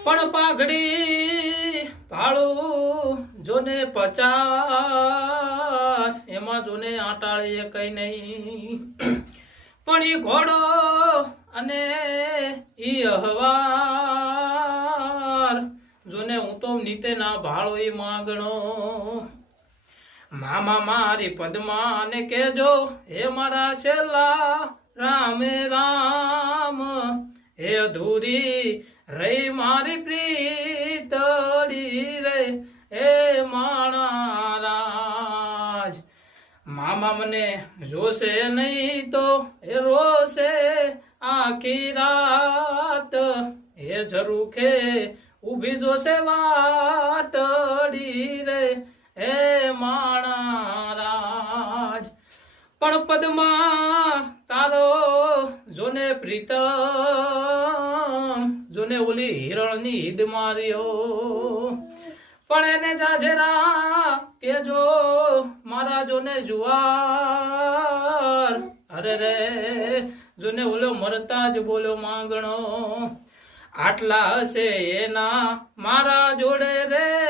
પણ પાઘડી ભાડું જોને 50 એમાં જોને આટાળીએ કઈ નહીં પણ ઈ ઘોડો અને ઈ અહવાર જોને હું તો નીતે ના ભાળો ઈ માંગણો મામા મારી પદ્મા ને કેજો હે મારા છેલ્લા રામે રામ હે અધૂરી રહી મારી પ્રીતડી રે હે માણા રાજ મામા મને જોશે નહીં તો એ રોશે આખી રાત હે ઝરૂખે ઊભી જોશે વાટડી રે હે માણા રાજ પણ પદ્મા તારો જોને પ્રીતમ જોને ઓલી હિરણની ઈદ માર્યો પણ એને જાજરા કેજો મારા જોને જુવાર અરે રે જોને ઓલો મરતા જ બોલો માંગણો આટલા હશે એના મારા જોડે રે